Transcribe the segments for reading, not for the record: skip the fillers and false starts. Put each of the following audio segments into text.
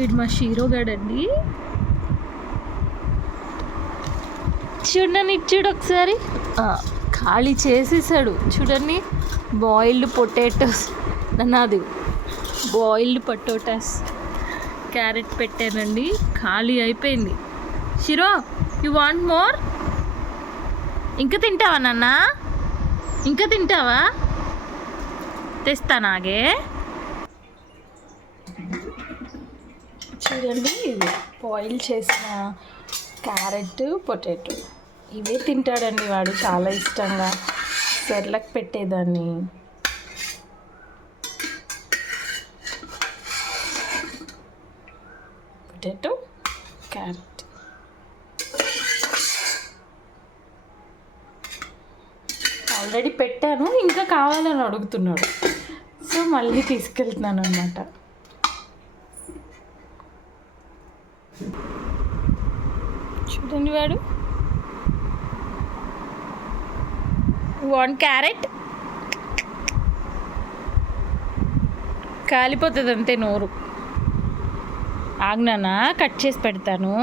వీడు మా షీరో గడండి. చూడండి చూడు ఒకసారి, ఖాళీ చేసేసాడు చూడండి. బాయిల్డ్ పొటాటోస్ నాది, బాయిల్డ్ పొటాటోస్ క్యారెట్ పెట్టానండి, ఖాళీ అయిపోయింది. Shero you want more? ఇంకా తింటావా నాన్న? ఇంకా తింటావా? తెస్తానాగే. చూడండి ఇది బాయిల్ చేసిన క్యారెట్ పొటాటో, ఇవే తింటాడండి వాడు చాలా ఇష్టంగా. సెర్లక్ పెట్టేదాన్ని. పొటాటో క్యారెట్ ఆల్రెడీ పెట్టాను, ఇంకా కావాలని అడుగుతున్నాడు. సో మళ్ళీ తీసుకెళ్తున్నాను అన్నమాట. చూడండి వాడు, వాంట్ క్యారెట్. కాలిపోతుంది అంతే నోరు. ఆగ్నానా కట్ చేసి పెడతాను,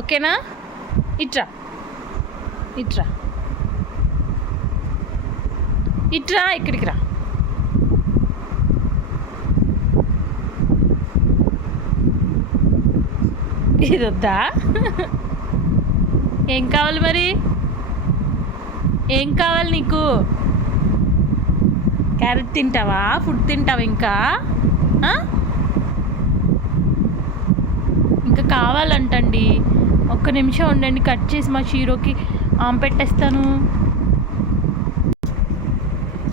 ఓకేనా? ఇట్రా ఇట్రా ఇట్రా, ఇక్కడికి రా. ఇది వద్దా? ఏం కావాలి మరి? ఏం కావాలి నీకు? క్యారెట్ తింటావా? ఫుడ్ తింటావా? ఇంకా ఇంకా కావాలంటండి. ఒక్క నిమిషం ఉండండి, కట్ చేసి మా షీరోకి పెట్టేస్తాను.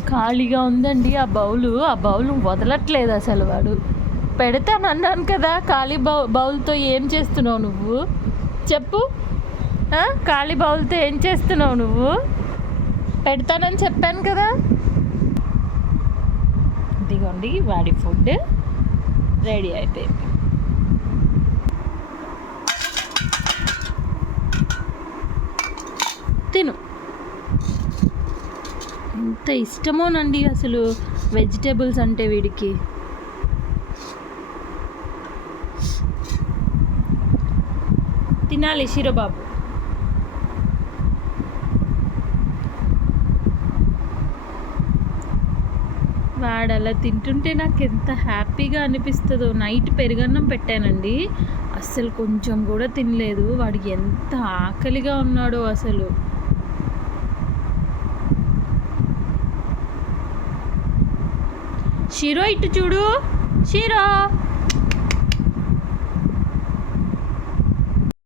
ఖాళీగా ఉందండి ఆ బౌలు వదలట్లేదు అసలు. వాడు పెడతాను అన్నాను కదా, ఖాళీ బౌల్తో ఏం చేస్తున్నావు నువ్వు చెప్పు? ఖాళీ బౌల్తో ఏం చేస్తున్నావు నువ్వు? పెడతానని చెప్పాను కదా. ఇదిగోండి వాడి ఫుడ్ రెడీ అయిపోయింది. తిను. ఎంత ఇష్టమోనండి అసలు వెజిటేబుల్స్ అంటే వీడికి. తినాలి షీరో బాబు. వాడు అలా తింటుంటే నాకు ఎంత హ్యాపీగా అనిపిస్తుందో. నైట్ పెరుగన్నం పెట్టానండి, అస్సలు కొంచెం కూడా తినలేదు. వాడికి ఎంత ఆకలిగా ఉన్నాడో అసలు. షీరో ఇటు చూడు, షీరో.